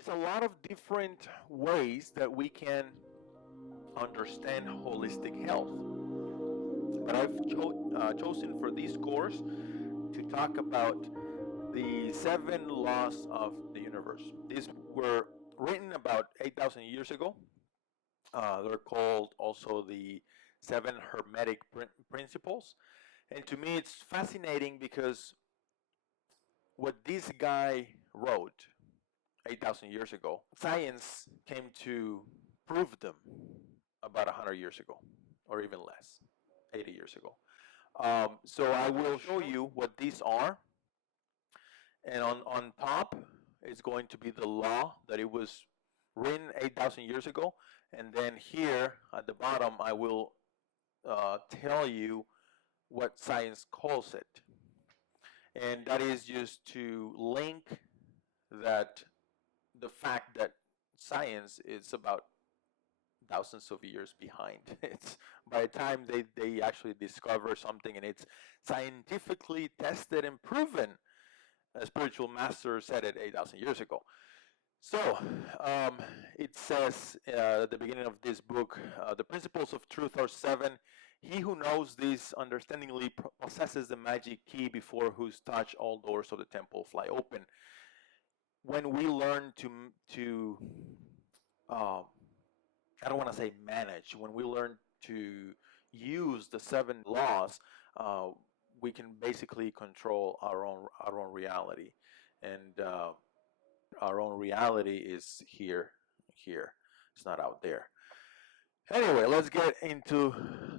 is a lot of different ways that we can understand holistic health. But I've chosen for this course to talk about the 7 laws of the universe. These were written about 8,000 years ago. They're called also the 7 hermetic principles. And to me, it's fascinating because what this guy wrote 8,000 years ago, science came to prove them about 100 years ago, or even less, 80 years ago. So I will show you what these are. And on top is going to be the law that it was written 8,000 years ago. And then here at the bottom, I will tell you what science calls it. And that is just to link that the fact that science is about thousands of years behind. It's by the time they actually discover something and it's scientifically tested and proven, a spiritual master said it 8,000 years ago. So it says at the beginning of this book, the principles of truth are 7. He who knows this understandingly possesses the magic key before whose touch all doors of the temple fly open. When we learn to I don't want to say manage, when we learn to use the 7 laws, we can basically control our own reality, and our own reality is here. It's not out there. Anyway, let's get into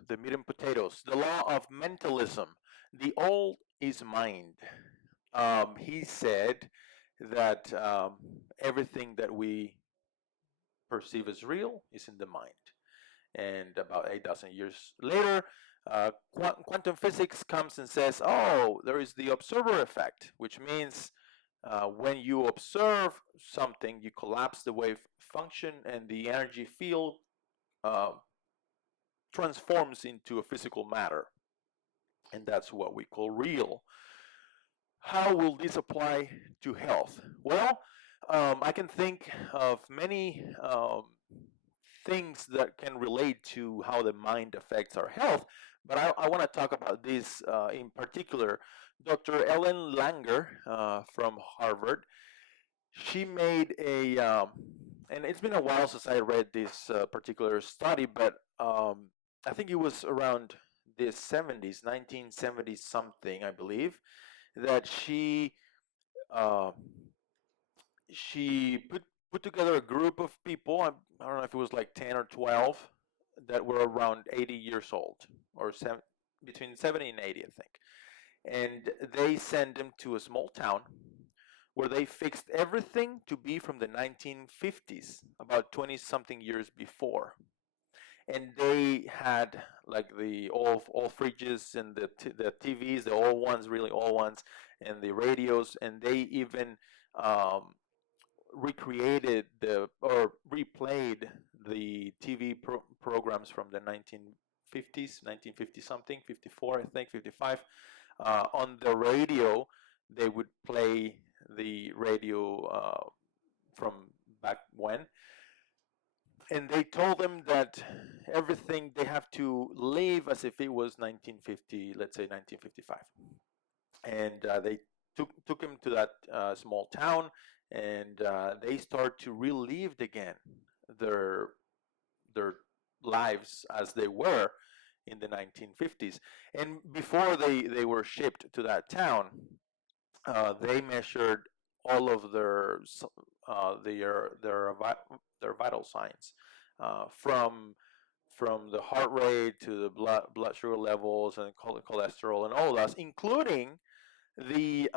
the meat and potatoes. The law of mentalism. The all is mind. He said that everything that we perceive as real is in the mind. And about 8,000 years later, quantum physics comes and says, oh, there is the observer effect, which means when you observe something, you collapse the wave function and the energy field transforms into a physical matter. And that's what we call real. How will this apply to health? Well, I can think of many things that can relate to how the mind affects our health, but I want to talk about this in particular. Dr. Ellen Langer from Harvard, she made and it's been a while since I read this particular study, but I think it was around the 70s, 1970 something, I believe, that uh, she put together a group of people. I don't know if it was like 10 or 12 that were around 80 years old, or between 70 and 80, I think. And they sent them to a small town where they fixed everything to be from the 1950s, about 20 something years before. And they had like the all fridges and the TVs, the old ones, really old ones, and the radios, and they even um, recreated or replayed the TV programs from the 1950s, 1950 something, 54, I think, 55. On the radio, they would play the radio from back when, and they told them that everything they have to live as if it was 1950, let's say 1955. And they took him to that small town, and they start to relive again their their lives as they were in the 1950s. And before they were shipped to that town, they measured all of their vital signs, from the heart rate to the blood sugar levels and cholesterol and all of that, including the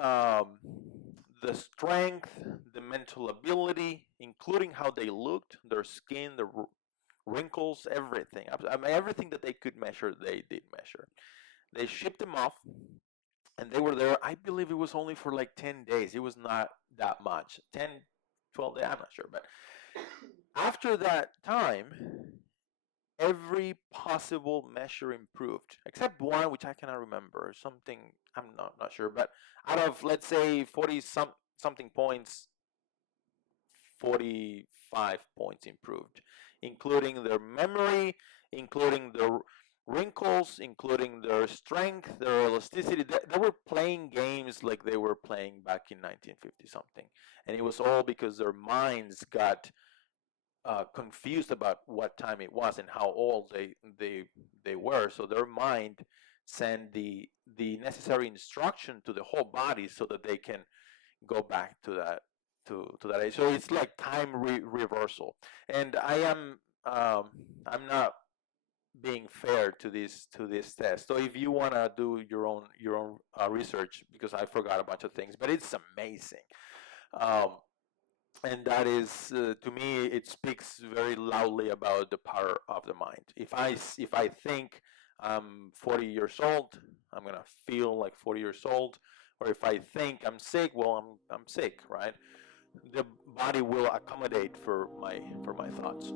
strength, the mental ability, including how they looked, their skin, the wrinkles, everything. I mean, everything that they could measure, they did measure. They shipped them off, and they were there. I believe it was only for like 10 days. It was not that much. 10, 12 days, I'm not sure. But after that time, every possible measure improved, except one which I cannot remember. Something I'm not sure. But out of, let's say, 40 something points, 45 points improved, including their memory, including their wrinkles, including their strength, their elasticity. They were playing games like they were playing back in 1950 something, and it was all because their minds got confused about what time it was and how old they were. So their mind sent the necessary instruction to the whole body so that they can go back to that age. So it's like time reversal. And I'm not being fair to this test. So if you want to do your own research, because I forgot a bunch of things, but it's amazing. Um, and that is to me, it speaks very loudly about the power of the mind. If I think I'm 40 years old, I'm gonna feel like 40 years old. Or if I think I'm sick, well, I'm sick, right? The body will accommodate for my thoughts.